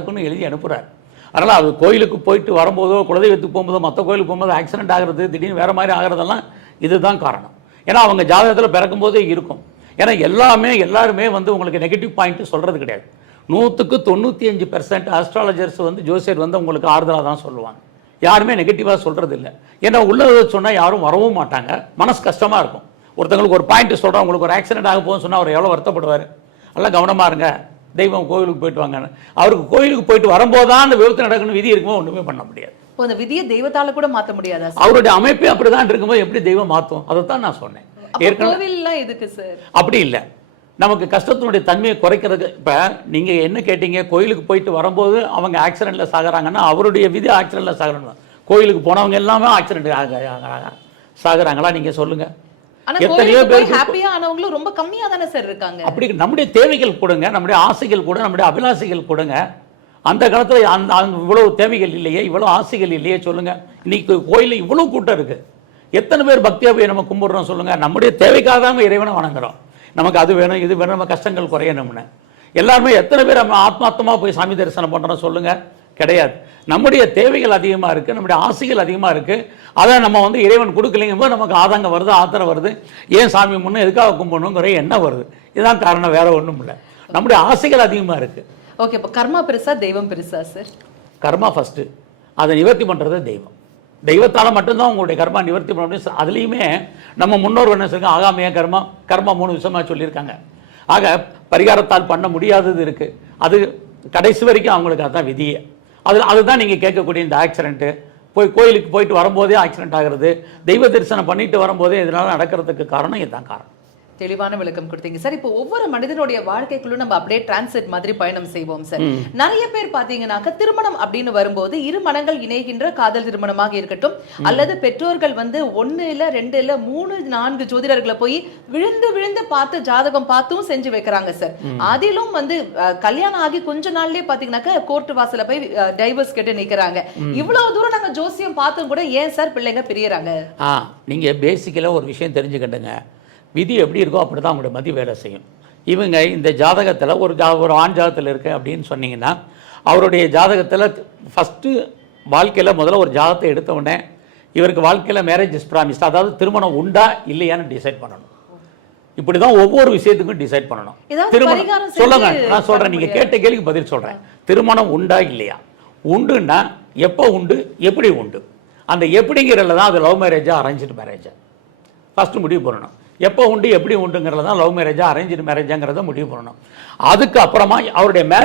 நடக்கும்னு எழுதி அனுப்புகிறார் அதனால் அது கோயிலுக்கு போயிட்டு வரும்போதோ குலதெய்வத்துக்கு போகும்போதோ மற்ற கோயிலுக்கு போகும்போது ஆக்சிடென்ட் ஆகிறது திடீர்னு வேறு மாதிரி ஆகிறதெல்லாம் இதுதான் காரணம். ஏன்னா அவங்க ஜாதகத்தில் பிறக்கும்போதே இருக்கும். ஏன்னா எல்லாமே எல்லாருமே வந்து உங்களுக்கு நெகட்டிவ் பாயிண்ட் சொல்கிறது கிடையாது. நூற்றுக்கு தொண்ணூற்றி அஞ்சு பெர்சன்ட் ஆஸ்ட்ராலஜர்ஸ் வந்து ஜோசியர் வந்து உங்களுக்கு ஆறுதலாக தான் சொல்லுவாங்க. யாருமே நெகட்டிவாக சொல்கிறது இல்லை. ஏன்னா உள்ளதை சொன்னால் யாரும் வரவும் மாட்டாங்க. மனசு கஷ்டமாக இருக்கும். ஒருத்தங்களுக்கு ஒரு பாயிண்ட் சொல்கிறோம் உங்களுக்கு ஒரு ஆக்சிடென்ட் ஆக போகும்னு சொன்னால் அவர் எவ்வளோ வருத்தப்படுவார்? நல்லா கவனமாக இருங்க. தெய்வம் கோயிலுக்கு போயிட்டு வாங்க அவருக்கு கோயிலுக்கு போயிட்டு வரும்போது தான் அந்த விபத்து நடக்கணும் விதி இருக்குமோ ஒன்றுமே பண்ண முடியாது இப்போ அந்த விதியை தெய்வத்தால கூட மாத்த முடியாதா அவருடைய அமைப்பே அப்படிதான் இருக்கும்போது எப்படி தெய்வம் மாற்றும் அதை தான் நான் சொன்னேன் ஏற்கனவே அப்படி இல்லை நமக்கு கஷ்டத்தினுடைய தன்மையை குறைக்கிறதுக்கு இப்போ நீங்கள் என்ன கேட்டீங்க கோயிலுக்கு போயிட்டு வரும்போது அவங்க ஆக்சிடெண்ட்டில் சாகுறாங்கன்னா அவருடைய விதி ஆக்சிடெண்ட்டில் சாகுறாங்க கோயிலுக்கு போனவங்க எல்லாமே ஆக்சிடென்ட் ஆகுறாங்க சாகுறாங்களா நீங்கள் சொல்லுங்கள் எத்தனையோ ஹாப்பியா ஆனவங்களும் ரொம்ப கம்மியா தானே சார் இருக்காங்க. அப்படி நம்முடைய தேவைகள் கொடுங்க நம்முடைய ஆசைகள் கூட நம்முடைய அபிலாசைகள் கொடுங்க. அந்த காலத்தில் அந்த இவ்வளவு தேவைகள் இல்லையே இவ்வளோ ஆசைகள் இல்லையே சொல்லுங்க. இன்னைக்கு கோயிலில் இவ்வளோ கூட்டம் இருக்கு. எத்தனை பேர் பக்தியாக போய் நம்ம கும்பிடுறோம் சொல்லுங்க. நம்முடைய தேவைக்காக தான் இறைவனை வணங்குறோம். நமக்கு அது வேணும் இது வேணும் நம்ம கஷ்டங்கள் குறையணும்னு. எல்லாருமே எத்தனை பேர் நம்ம ஆத்மார்த்தமாக போய் சாமி தரிசனம் பண்ணுறோம் சொல்லுங்க. கிடையாது. நம்முடைய தேவைகள் அதிகமாக இருக்குது நம்முடைய ஆசைகள் அதிகமாக இருக்குது அதை நம்ம வந்து இறைவன் கொடுக்கலைங்கும்போது நமக்கு ஆதங்கம் வருது ஆத்திரம் வருது. ஏன் சாமி முன்னே எதுக்காக கும்பிடணுங்கிற எண்ணம் வருது. இதுதான் காரணம் வேற ஒன்றும் இல்லை. நம்முடைய ஆசைகள் அதிகமாக இருக்குது ஓகே இப்போ கர்மா பெருசா தெய்வம் பெருசா சார் கர்மா ஃபஸ்ட்டு அதை நிவர்த்தி பண்ணுறது தெய்வம். தெய்வத்தால் மட்டும்தான் உங்களுடைய கர்மா நிவர்த்தி பண்ண முடியும். அதுலேயுமே நம்ம முன்னோர் என்ன சொல்லுங்க ஆகாமிய கர்மா கர்மா மூணு விஷயமா சொல்லியிருக்காங்க. ஆக பரிகாரத்தால் பண்ண முடியாதது இருக்குது அது கடைசி வரைக்கும் அவங்களுக்கு அதுதான் விதியே. அது அதுதான் நீங்கள் கேட்கக்கூடிய இந்த ஆக்சிடென்ட்டு போய் கோயிலுக்கு போயிட்டு வரும்போதே ஆக்சிடென்ட் ஆகிறது. தெய்வ தரிசனம் பண்ணிட்டு வரும்போதே இதனால் நடக்கிறதுக்கு காரணம் இதுதான் காரணம். தெளிவான விளக்கம் கொடுத்தீங்க. சார் இப்போ ஒவ்வொரு மனிதனுடைய வாழ்க்கைக்குள்ள நம்ம அப்படியே டிரான்சிட் மாதிரி பயணம் செய்வோம் சார். நிறைய பேர் பாத்தீங்கன்னாக்க திருமணம் அப்படின்னு வரும்போது இரு மனங்கள் இணைகின்ற காதல் திருமணமாக இருக்கட்டும் அல்லது பெற்றோர்கள் வந்து ஒண்ணு இல்ல ரெண்டு இல்ல மூணு நான்கு ஜோதிடர்களை போய் விழுந்து விழுந்து பார்த்து ஜாதகம் பார்த்தும் செஞ்சு வைக்கிறாங்க சார். அதிலும் வந்து கல்யாணம் ஆகி கொஞ்ச நாள்லயே பாத்தீங்கன்னாக்க கோர்ட் வாசல்ல போய் டைவர்ஸ் கேட்டு நிக்கிறாங்க. இவ்வளவு தூரம் நாங்க ஜோசியம் பார்த்தும் கூட ஏன் சார் பிள்ளைங்க பிரியறாங்க? ஆ நீங்கள் பேசிக்கலாக ஒரு விஷயம் தெரிஞ்சுக்கிட்டுங்க. விதி எப்படி இருக்கோ அப்படி தான் அவங்களுடைய மதி வேலை செய்யும். இவங்க இந்த ஜாதகத்தில் ஒரு ஜா ஒரு ஆண் ஜாதகத்தில் இருக்கு அப்படின்னு சொன்னீங்கன்னா அவருடைய ஜாதகத்தில் ஃபஸ்ட்டு வாழ்க்கையில் முதல்ல ஒரு ஜாதகத்தை எடுத்த உடனே இவருக்கு வாழ்க்கையில் மேரேஜ் இஸ் ப்ராமிஸ்ட் அதாவது திருமணம் உண்டா இல்லையான்னு டிசைட் பண்ணணும். இப்படி தான் ஒவ்வொரு விஷயத்துக்கும் டிசைட் பண்ணணும். திருமணம் சொல்லுங்க நான் சொல்கிறேன் நீங்கள் கேட்ட கேள்விக்கு பதில் சொல்கிறேன் திருமணம் உண்டா இல்லையா? உண்டுன்னா எப்போ உண்டு எப்படி உண்டு? அந்த எப்படிங்கிறதுல தான் அது லவ் மேரேஜா அரேஞ்சு மேரேஜா ஃபஸ்ட்டு முடிவு பண்ணணும். எப்போ உண்டு எப்படி உண்டுங்கிறத தான் லவ் மேரேஜாக அரேஞ்சு மேரேஜாங்கிறத முடிவு பண்ணணும். அதுக்கு அப்புறமா அவருடைய மேரேஜ்